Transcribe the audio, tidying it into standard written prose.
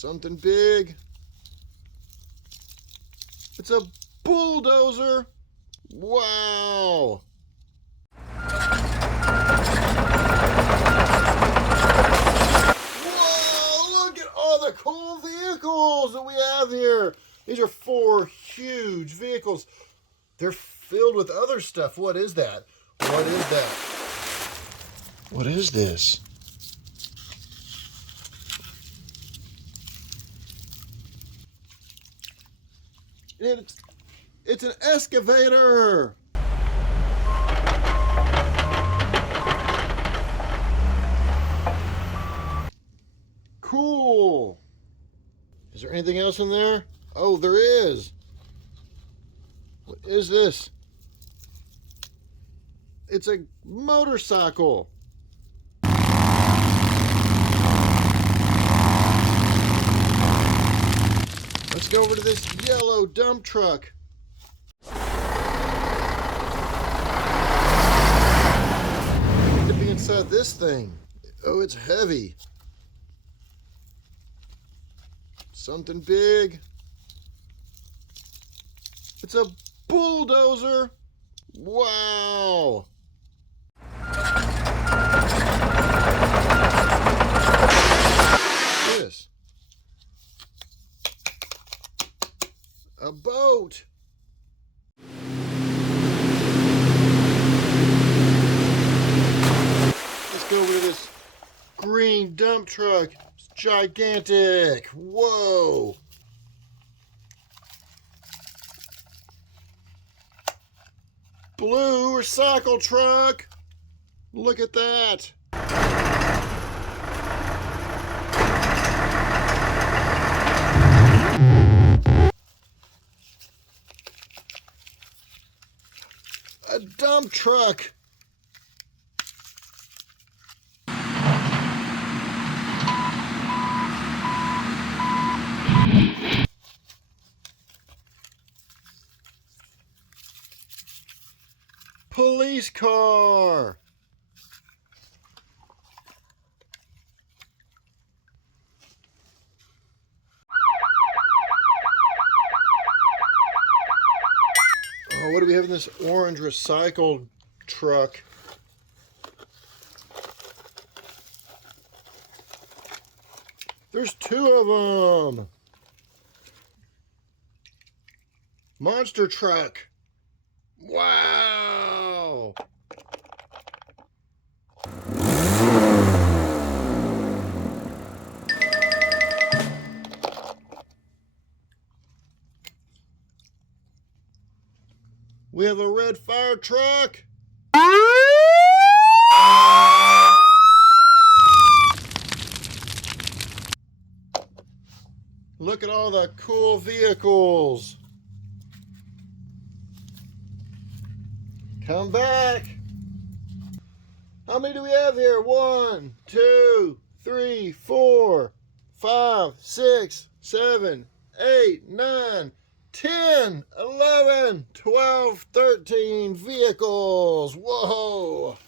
Something big. It's a bulldozer. Wow. Whoa, look at all the cool vehicles that we have here. These are 4 huge vehicles. They're filled with other stuff. What is that? What is that? What is this? It's an excavator. Cool. Is there anything else in there? Oh, there is. What is this? It's a motorcycle. Let's go over to this yellow dump truck. What could be inside this thing? Oh, it's heavy. Something big. It's a bulldozer. Wow. What's this? A boat. Let's go over to this green dump truck. It's gigantic. Whoa. Blue recycle truck. Look at that. A dump truck. Police car. Oh, what do we have in this orange recycled truck? There's 2 of them. Monster truck. Wow. We have a red fire truck. Look at all the cool vehicles. Come back. How many do we have here? 1, 2, 3, 4, 5, 6, 7, 8, 9, 10, 11, 12, 13 vehicles. Whoa.